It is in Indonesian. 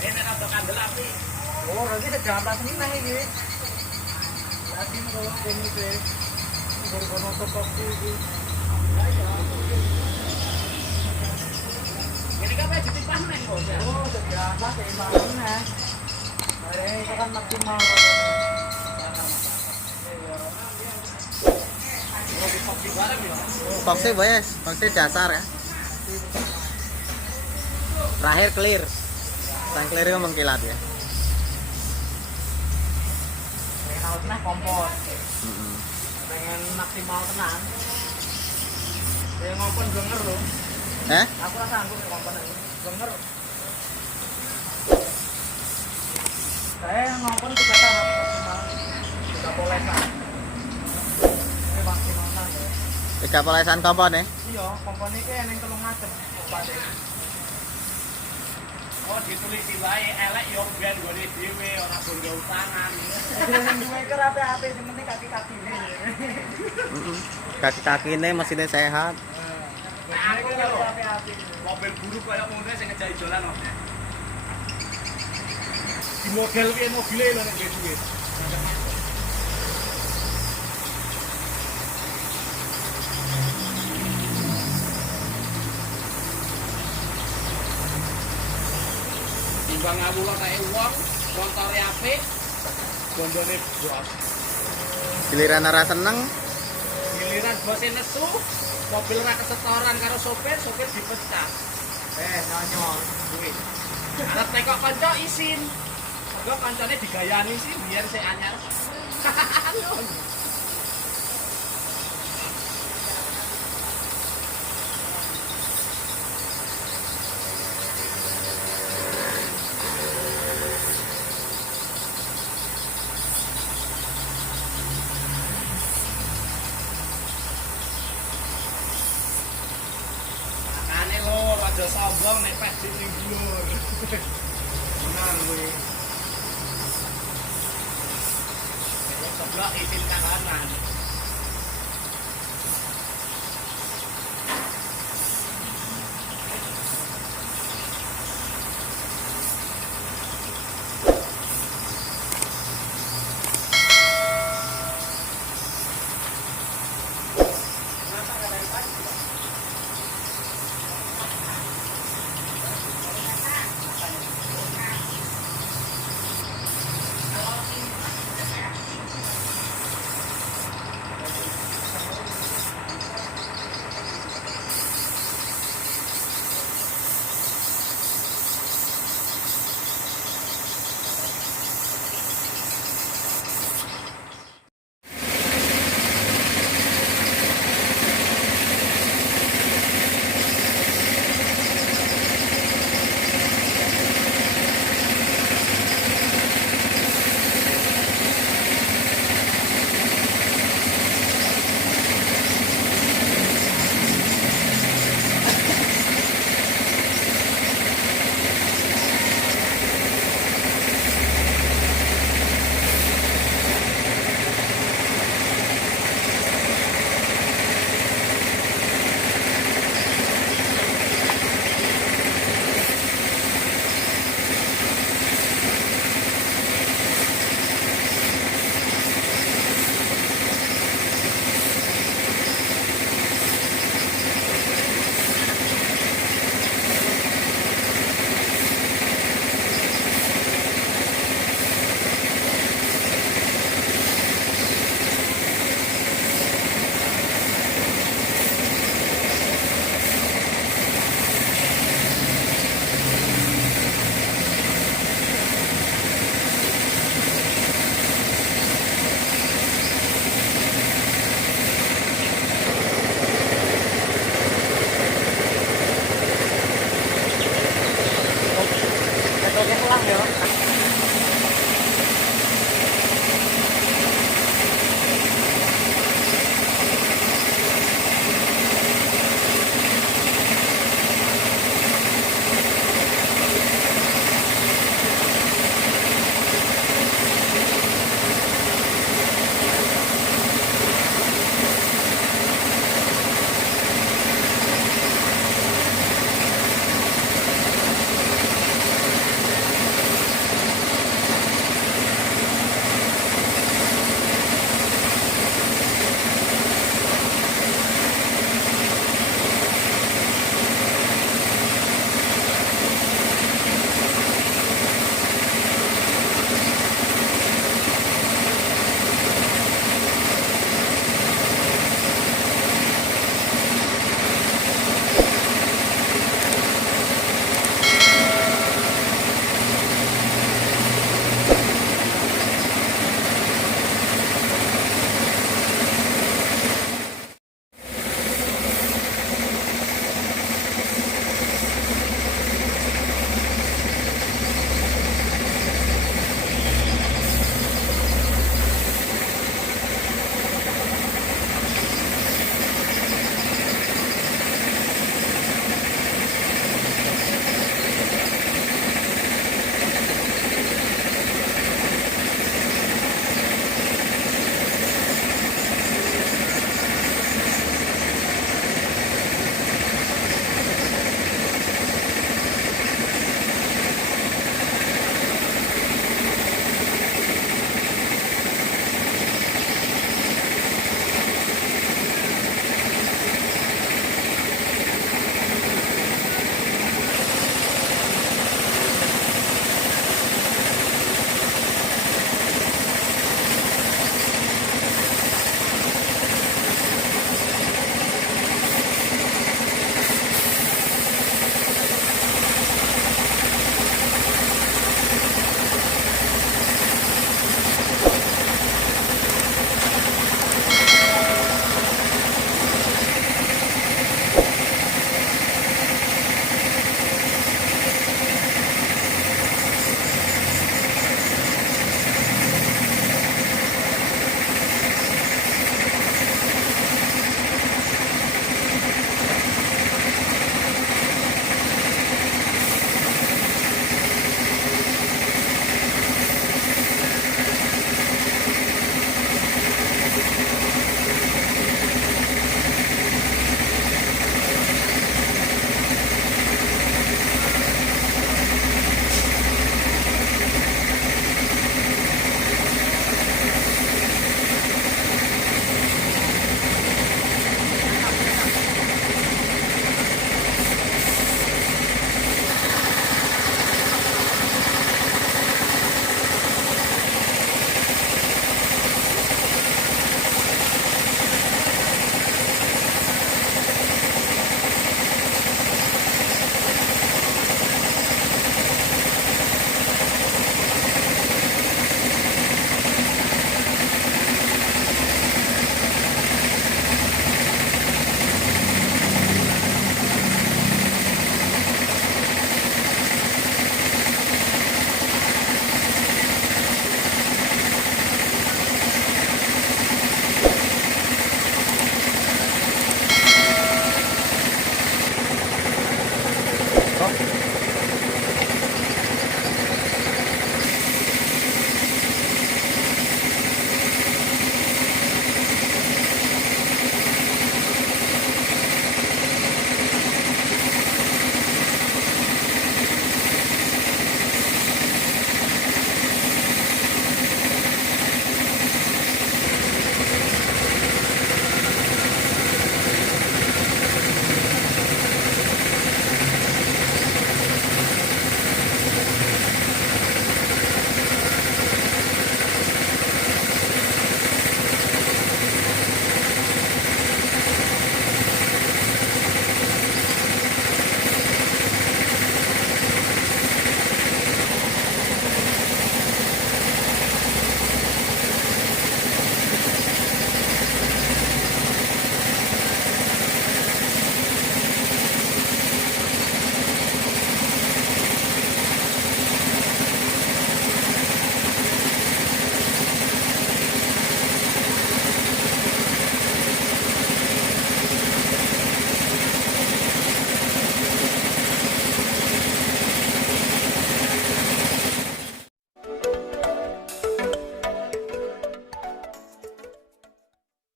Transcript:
Ini rada kandel api. Oh, berarti kejalan seneng iki. Yakin kalau kene iki berkono topokku iki. Ini kan wis ditipas neng kok. Oh, biasa keimanan. Itu kan maksimal Boxnya wes, boxnya dasar ya. Terakhir clear. Yang clear itu mengkilat ya. pengen awet nah kompon. Pengen maksimal tenan. Saya ngompon genger loh. Aku rasa sanggup ngompon ini. Genger. Saya ngompon 3 tahap maksimal. 3 polesan. Ini maksimal ya. 3 polesan kompon ya. Iya, kompon iki eneng 3 macam obate. Oh, ditulisi wae elek yo ben gone dhewe ora bondo utangan. Sing duwe ker ape-ape sing penting kaki-kakine. Kaki-kakine mesinnya sehat. Nek aku lho ape-ape. mobil buru koyo ngono sing ngejai dolan kok. Di model piye mobile lho nek duwe. Timbang ngawula kae wong, montore apik, bondone bos. Giliran ora seneng, Giliran bose nesu, mobil ora kesetoran karo sopir, sopir dipecat. Nonyon. Kuwi. Arep tekok kanca isin. Mergo kancane digayani sih biyen sik anyar. Makane lho aja sombong nek pes di ning dhuwur. Tenang kuwi. Nek seblok isin kahanan.